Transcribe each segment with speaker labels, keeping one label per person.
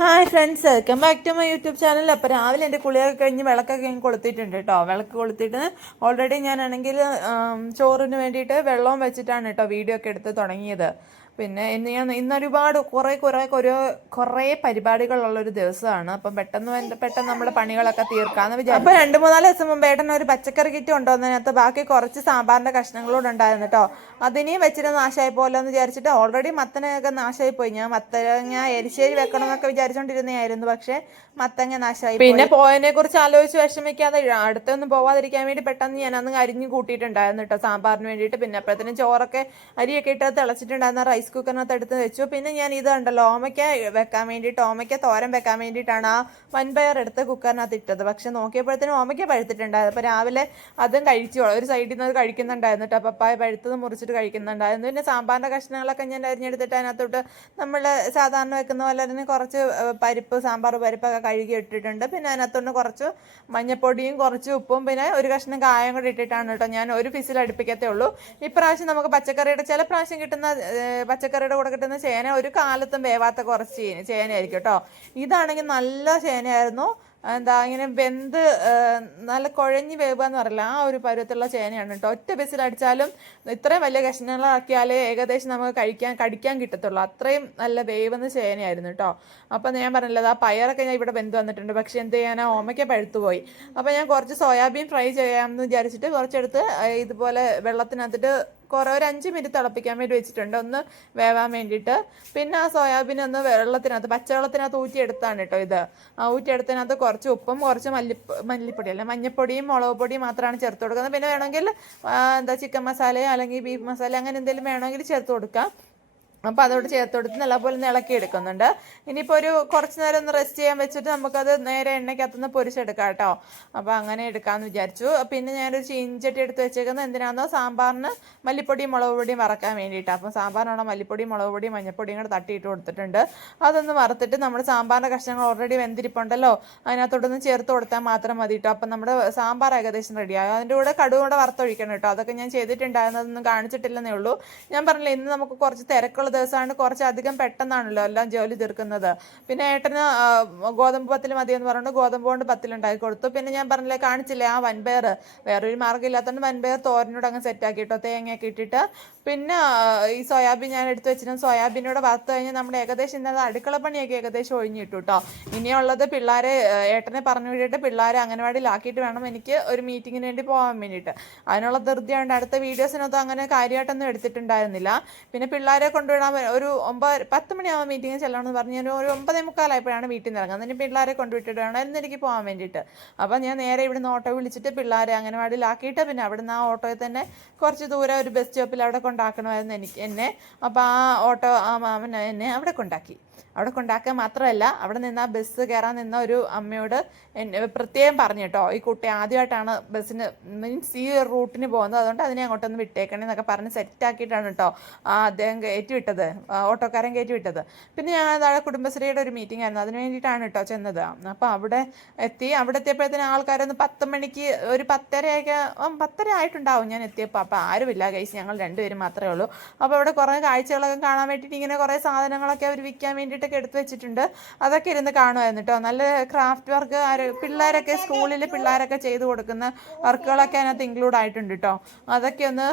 Speaker 1: Hi friends welcome back to my YouTube channel അപ്പോൾ രാവിലെ എന്റെ കുളിയൊക്കെ കഴിഞ്ഞ് വിളക്കൊക്കെ ഞാൻ കൊളുത്തിയിട്ടുണ്ട് കേട്ടോ. വിളക്ക് കൊളുത്തിയിട്ട് ഓൾറെഡി ഞാനാണെങ്കിൽ ചോറിന് വേണ്ടിയിട്ട് വെള്ളവും വെച്ചിട്ടാണ് കേട്ടോ വീഡിയോ ഒക്കെ എടുത്ത് തുടങ്ങിയത്. പിന്നെ ഇന്ന് ഞാൻ ഇന്ന് ഒരുപാട് കുറേ കുറേ ഒരു കുറേ പരിപാടികളുള്ളൊരു ദിവസമാണ്. അപ്പം പെട്ടെന്ന് പെട്ടെന്ന് നമ്മുടെ പണികളൊക്കെ തീർക്കാന്ന് വിചാരിച്ചു. അപ്പോൾ രണ്ട് മൂന്നാൽ ദിവസം മുമ്പ് ഏട്ടൻ ഒരു പച്ചക്കറി കിറ്റ് കൊണ്ടുവന്നതിനകത്ത് ബാക്കി കുറച്ച് സാമ്പാറിന്റെ കഷ്ണങ്ങളോട് ഉണ്ടായിരുന്നു കേട്ടോ. അതിനെയും വെച്ചിട്ട് നാശമായി പോലെ എന്ന് വിചാരിച്ചിട്ട് ഓൾറെഡി മത്തനൊക്കെ നാശമായി പോയി. ഞാൻ മത്തങ്ങ എരിശ്ശേരി വെക്കണം എന്നൊക്കെ വിചാരിച്ചുകൊണ്ടിരുന്നതായിരുന്നു പക്ഷേ മത്തങ്ങ നാശമായി പിന്നെ പോയതിനെ കുറിച്ച് ആലോചിച്ച് വിഷമിക്കാതെ അടുത്തൊന്നും പോവാതിരിക്കാൻ വേണ്ടി പെട്ടെന്ന് ഞാൻ അന്ന് അരിഞ്ഞു കൂട്ടിയിട്ടുണ്ടായിരുന്നു കേട്ടോ സാമ്പാറിന് വേണ്ടിയിട്ട്. പിന്നെ അപ്പോഴത്തേനും ചോറൊക്കെ അരിയൊക്കെ ഇട്ട് തിളച്ചിട്ടുണ്ടായിരുന്ന റൈസ് കുക്കറിനകത്ത് എടുത്ത് വെച്ചു. പിന്നെ ഞാൻ ഇത് ഉണ്ടല്ലോ ഓമയ്ക്ക വെക്കാൻ വേണ്ടിയിട്ട് ഓമയ്ക്ക തോരൻ വെക്കാൻ വേണ്ടിയിട്ടാണ് ആ വൻപയർ എടുത്ത് കുക്കറിനകത്ത് ഇട്ടത്. പക്ഷെ നോക്കിയപ്പോഴത്തേനും ഓമയ്ക്ക പഴുത്തിട്ടുണ്ടായിരുന്നു. അപ്പോൾ രാവിലെ അതും കഴിച്ചു. ഒരു സൈഡിൽ നിന്ന് കഴിക്കുന്നുണ്ടായിരുന്നു കേട്ടോ പപ്പായ പഴുത്തത് മുറിച്ചിട്ട് കഴിക്കുന്നുണ്ടായിരുന്നു. പിന്നെ സാമ്പാറിന്റെ കഷ്ണങ്ങളൊക്കെ ഞാൻ അരിഞ്ഞെടുത്തിട്ട് അതിനകത്തോട്ട് നമ്മൾ സാധാരണ വെക്കുന്ന പോലെ തന്നെ കുറച്ച് പരിപ്പ് സാമ്പാർ പരിപ്പൊക്കെ കഴുകി ഇട്ടിട്ടുണ്ട്. പിന്നെ അതിനകത്തോട്ട് കുറച്ച് മഞ്ഞപ്പൊടിയും കുറച്ച് ഉപ്പും. പിന്നെ ഒരു കഷ്ണം കായം കൂടി ഇട്ടിട്ടാണ് കേട്ടോ ഞാൻ ഒരു ഫിസിൽ അടുപ്പിക്കത്തേ ഉള്ളൂ. ഇപ്രാവശ്യം നമുക്ക് പച്ചക്കറിയുടെ ചില പ്രാവശ്യം കിട്ടുന്ന പച്ചക്കറിയുടെ കൂടെ കിട്ടുന്ന ചേന ഒരു കാലത്തും വേവാത്ത കുറച്ച് ചേന- ചേനയായിരിക്കും കേട്ടോ. ഇതാണെങ്കിൽ നല്ല ചേനയായിരുന്നു. എന്താ ഇങ്ങനെ വെന്ത് നല്ല കുഴഞ്ഞ് വേവുക എന്ന് പറയില്ല. ആ ഒരു പരുവത്തിലുള്ള ചേനയാണ് കേട്ടോ. ഒറ്റ ബസ്സിൽ അടിച്ചാലും ഇത്രയും വലിയ കഷ്ണങ്ങളാക്കിയാലേ ഏകദേശം നമുക്ക് കഴിക്കാൻ കടിക്കാൻ കിട്ടത്തുള്ളൂ. അത്രയും നല്ല വേവുന്ന ചേനയായിരുന്നു കേട്ടോ. അപ്പം ഞാൻ പറഞ്ഞില്ല ആ പയറൊക്കെ ഞാൻ ഇവിടെ വെന്ത് വന്നിട്ടുണ്ട്. പക്ഷെ എന്ത് ചെയ്യാനാ? ഓമയ്ക്ക് പഴുത്തുപോയി. അപ്പം ഞാൻ കുറച്ച് സോയാബീൻ ഫ്രൈ ചെയ്യാമെന്ന് വിചാരിച്ചിട്ട് കുറച്ചെടുത്ത് ഇതുപോലെ വെള്ളത്തിനകത്തിട്ട് കുറേ ഒരു അഞ്ച് മിനിറ്റ് തിളപ്പിക്കാൻ വേണ്ടി വെച്ചിട്ടുണ്ട്. ഒന്ന് വേവാൻ വേണ്ടിയിട്ട്. പിന്നെ ആ സോയാബീൻ ഒന്ന് വെള്ളത്തിനകത്ത് പച്ചവെള്ളത്തിനകത്ത് ഊറ്റിയെടുത്താണ് കേട്ടോ ഇത്. ആ ഊറ്റിയെടുത്തതിനകത്ത് കുറച്ച് ഉപ്പും കുറച്ച് മല്ലി മല്ലിപ്പൊടി അല്ല? മഞ്ഞപ്പൊടിയും മുളക് പൊടിയും മാത്രമാണ് ചേർത്ത് കൊടുക്കുന്നത്. പിന്നെ വേണമെങ്കിൽ എന്താ ചിക്കൻ മസാലയോ അല്ലെങ്കിൽ ബീഫ് മസാല അങ്ങനെ എന്തെങ്കിലും വേണമെങ്കിൽ ചേർത്ത് കൊടുക്കാം. അപ്പോൾ അതോട് ചേർത്ത് കൊടുത്ത് നല്ലപോലെ ഇളക്കി എടുക്കുന്നുണ്ട് ഇനിയിപ്പോൾ ഒരു കുറച്ച് നേരം ഒന്ന് റെസ്റ്റ് ചെയ്യാൻ വെച്ചിട്ട് നമുക്കത് നേരെ എണ്ണയ്ക്കകത്തുനിന്ന് പൊരിച്ചെടുക്കാം കേട്ടോ. അപ്പോൾ അങ്ങനെ എടുക്കാമെന്ന് വിചാരിച്ചു. പിന്നെ ഞാനൊരു ചീഞ്ചട്ടി എടുത്ത് വെച്ചേക്കുന്നത് എന്തിനാണെന്നോ സാമ്പാറിന് മല്ലിപ്പൊടിയും മുളക് പൊടിയും വറക്കാൻ വേണ്ടിയിട്ടാണ് അപ്പോൾ സാമ്പാറിനുള്ള മല്ലിപ്പൊടിയും മുളക് പൊടിയും മഞ്ഞപ്പൊടിയും കൂടെ തട്ടിയിട്ട് കൊടുത്തിട്ടുണ്ട്. അതൊന്ന് വറുത്തിട്ട് നമ്മുടെ സാമ്പാറിന്റെ കഷ്ണങ്ങൾ ഓൾറെഡി വെന്തിരിപ്പുണ്ടല്ലോ അതിനകത്തോട്ടൊന്ന് ചേർത്ത് കൊടുത്താൽ മാത്രം മതി കേട്ടോ. അപ്പം നമ്മുടെ സാമ്പാർ ഏകദേശം റെഡിയാകും അതിന്റെ കൂടെ കടുക് കൂടെ വറുത്തൊഴിക്കണം കേട്ടോ. അതൊക്കെ ഞാൻ ചെയ്തിട്ടുണ്ടായിരുന്നതൊന്നും കാണിച്ചിട്ടില്ലെന്നേ ഉള്ളൂ. ഞാൻ പറഞ്ഞില്ല ഇന്ന് നമുക്ക് കുറച്ച് തിരക്കുള്ള ദിവസമാണ് കുറച്ചധികം പെട്ടെന്നാണല്ലോ എല്ലാം ജോലി തീർക്കുന്നത്. പിന്നെ ഏട്ടന് ഗോതമ്പ് പത്തിൽ മതി എന്ന് പറഞ്ഞുകൊണ്ട് ഗോതമ്പ് കൊണ്ട് പത്തിലുണ്ടാക്കി കൊടുത്തു. പിന്നെ ഞാൻ പറഞ്ഞില്ലേ കാണിച്ചില്ലേ ആ വൻപയർ? വേറൊരു മാർഗം ഇല്ലാത്തതുകൊണ്ട് വൻപയർ തോരനോട് അങ്ങ് സെറ്റാക്കി കേട്ടോ തേങ്ങയൊക്കെ ഇട്ടിട്ട്. പിന്നെ ഈ സോയാബീൻ ഞാൻ എടുത്തു വെച്ചിരുന്നു സോയാബീനോട് വറുത്ത് കഴിഞ്ഞാൽ നമ്മുടെ ഏകദേശം ഇന്നത് അടുക്കള പണിയൊക്കെ ഏകദേശം ഒഴിഞ്ഞിട്ടു കിട്ടും ഇനിയുള്ളത് പിള്ളേരെ ഏട്ടനെ പറഞ്ഞു വിട്ടിട്ട് പിള്ളേരെ അംഗനവാടിയിലാക്കിയിട്ട് വേണം എനിക്ക് ഒരു മീറ്റിങ്ങിന് വേണ്ടി പോകാൻ വേണ്ടിയിട്ട്. അതിനുള്ള ധൃതിയുണ്ട് അടുത്ത വീഡിയോസിനൊന്നും അങ്ങനെ കാര്യമായിട്ടൊന്നും എടുത്തിട്ടുണ്ടായിരുന്നില്ല. പിന്നെ പിള്ളേരെ കൊണ്ടുവിടാൻ വേ- ഒരു ഒമ്പത് പത്ത് മണിയാവുമ്പോൾ മീറ്റിംഗ് ചെല്ലണമെന്ന് പറഞ്ഞ് ഞാൻ ഒരു ഒമ്പതേ മുക്കാലായപ്പോഴാണ് വീട്ടിൽ നിന്ന് ഇറങ്ങുന്നത്. അതിന് പിള്ളേരെ കൊണ്ടുവിട്ടിട്ട് വേണമായിരുന്നു എനിക്ക് പോകാൻ വേണ്ടിയിട്ട്. അപ്പം ഞാൻ നേരെ ഇവിടുന്ന് ഓട്ടോ വിളിച്ചിട്ട് പിള്ളേരെ അംഗനവാടിയിലാക്കിയിട്ട് പിന്നെ അവിടെ നിന്ന് ആ ഓട്ടോയിൽ തന്നെ കുറച്ച് ദൂരെ ഒരു ബസ് സ്റ്റോപ്പിൽ അവിടെ കൊണ്ടാക്കണമായിരുന്നു എനിക്ക് എന്നെ. അപ്പോൾ ആ ഓട്ടോ ആ മാമൻ എന്നെ അവിടെ കൊണ്ടാക്കി. അവിടെ കൊണ്ടാക്കുക മാത്രമല്ല അവിടെ നിന്ന് ആ ബസ് കയറാൻ നിന്ന ഒരു അമ്മയോട് പ്രത്യേകം പറഞ്ഞു കേട്ടോ ഈ കുട്ടി ആദ്യമായിട്ടാണ് ബസ്സിന് മീൻസ് ഈ റൂട്ടിന് പോകുന്നത് അതുകൊണ്ട് അതിനെ അങ്ങോട്ടൊന്ന് വിട്ടേക്കണേ എന്നൊക്കെ പറഞ്ഞ് സെറ്റാക്കിയിട്ടാണ് കേട്ടോ ആ അദ്ദേഹം കയറ്റി വിട്ടത് ഓട്ടോക്കാരൻ കയറ്റി വിട്ടത്. പിന്നെ ഞാൻ അതാ കുടുംബശ്രീയുടെ ഒരു മീറ്റിംഗ് ആയിരുന്നു അതിന് വേണ്ടിയിട്ടാണ് കേട്ടോ ചെന്നത്. അപ്പോൾ അവിടെ എത്തി അവിടെ എത്തിയപ്പോഴത്തേന് ആൾക്കാരൊന്ന് പത്ത് മണിക്ക് ഒരു പത്തരയൊക്കെ പത്തര ആയിട്ടുണ്ടാവും ഞാൻ എത്തിയപ്പോൾ. അപ്പോൾ ആരുമില്ല കൈസ് ഞങ്ങൾ രണ്ടുപേരും മാത്രമേ ഉള്ളൂ. അപ്പോൾ അവിടെ കുറേ കാഴ്ചകളൊക്കെ കാണാൻ വേണ്ടിയിട്ട് ഇങ്ങനെ കുറേ സാധനങ്ങളൊക്കെ അവർ വിൽക്കാൻ വേണ്ടിയിട്ടൊക്കെ എടുത്തു വെച്ചിട്ടുണ്ട്. അതൊക്കെ ഇരുന്ന് കാണുമായിരുന്നു കേട്ടോ നല്ല ക്രാഫ്റ്റ് വർക്ക് പിള്ളേരൊക്കെ സ്കൂളിൽ പിള്ളേരൊക്കെ ചെയ്തു കൊടുക്കുന്ന വർക്കുകളൊക്കെ അതിനകത്ത് ഇൻക്ലൂഡ് ആയിട്ടുണ്ട് കേട്ടോ അതൊക്കെ ഒന്ന്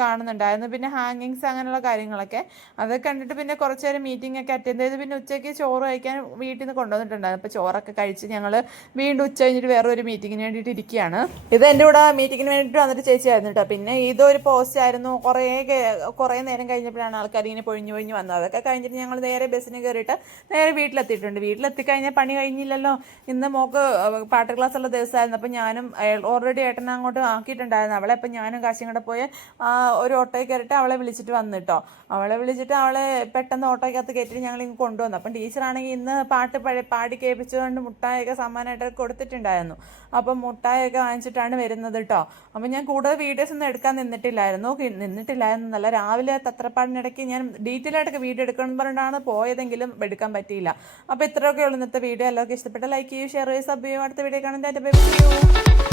Speaker 1: കാണുന്നുണ്ടായിരുന്നു. പിന്നെ ഹാങ്ങിങ്സ് അങ്ങനെയുള്ള കാര്യങ്ങളൊക്കെ. അതൊക്കെ കണ്ടിട്ട് പിന്നെ കുറച്ച് നേരം മീറ്റിംഗ് ഒക്കെ അറ്റൻഡ് ചെയ്ത് പിന്നെ ഉച്ചയ്ക്ക് ചോറ് കഴിക്കാൻ വീട്ടിൽ നിന്ന് കൊണ്ടുവന്നിട്ടുണ്ടായിരുന്നു. അപ്പോൾ ചോറൊക്കെ കഴിച്ച് ഞങ്ങൾ വീണ്ടും ഉച്ച കഴിഞ്ഞിട്ട് വേറൊരു മീറ്റിങ്ങിന് വേണ്ടിയിട്ട് ഇരിക്കുകയാണ്. ഇത് എന്റെ കൂടെ മീറ്റിങ്ങിന് വേണ്ടിയിട്ട് വന്നിട്ട് ചേച്ചിയായിരുന്നു കേട്ടോ പിന്നെ ഇതൊരു പോസ്റ്റ് ആയിരുന്നു. കുറേ കുറേ നേരം കഴിഞ്ഞപ്പോഴാണ് ആൾക്കാർ ഇങ്ങനെ പൊഴിഞ്ഞു പൊഴിഞ്ഞ് വന്നത്. അതൊക്കെ കഴിഞ്ഞിട്ട് ഞങ്ങൾ നേരെ ബസ്സിന് കയറിയിട്ട് നേരെ വീട്ടിലെത്തിയിട്ടുണ്ട്. വീട്ടിലെത്തിക്കഴിഞ്ഞാൽ പണി കഴിഞ്ഞില്ലല്ലോ. ഇന്ന് മോക്ക് പാട്ട് ക്ലാസ് ഉള്ള ദിവസമായിരുന്നു. അപ്പം ഞാനും ഓൾറെഡി ഏട്ടനെ അങ്ങോട്ട് ആക്കിയിട്ടുണ്ടായിരുന്നു. അവളെ അപ്പം ഞാനും കാശിയും കൂടെ പോയി ഒരു ഓട്ടോയിൽ കയറിയിട്ട് അവളെ വിളിച്ചിട്ട് വന്നു കേട്ടോ അവളെ വിളിച്ചിട്ട് അവളെ പെട്ടെന്ന് ഓട്ടോയ്ക്കകത്ത് കയറ്റിട്ട് ഞങ്ങൾ ഇങ്ങ് കൊണ്ടുവന്നു. അപ്പം ടീച്ചറാണെങ്കിൽ ഇന്ന് പാട്ട് പാടി കേൾപ്പിച്ചുകൊണ്ട് മുട്ടായൊക്കെ സമ്മാനമായിട്ട് കൊടുത്തിട്ടുണ്ടായിരുന്നു. അപ്പം മുട്ടായൊക്കെ വാങ്ങിച്ചിട്ടാണ് വരുന്നത് കേട്ടോ അപ്പം ഞാൻ കൂടുതൽ വീഡിയോസ് ഒന്നും എടുക്കാൻ നിന്നിട്ടില്ലായിരുന്നു. നിന്നിട്ടില്ലായിരുന്നു. നല്ല രാവിലെ തത്രപ്പാടിനിടയ്ക്ക് ഞാൻ ഡീറ്റെയിൽ ആയിട്ടൊക്കെ വീഡിയോ എടുക്കണം പറഞ്ഞിട്ടാണ് പോയതെങ്കിലും എടുക്കാൻ പറ്റിയില്ല. അപ്പോൾ ഇത്രയൊക്കെ ഉള്ളൂ ഇന്നത്തെ വീഡിയോ എല്ലാവർക്കും ഇഷ്ടപ്പെട്ട ലൈക്ക് ചെയ്യൂ ഷെയർ ചെയ്യൂ സബ് ചെയ്യൂ. അടുത്ത വീഡിയോ കാണാൻ ബൈ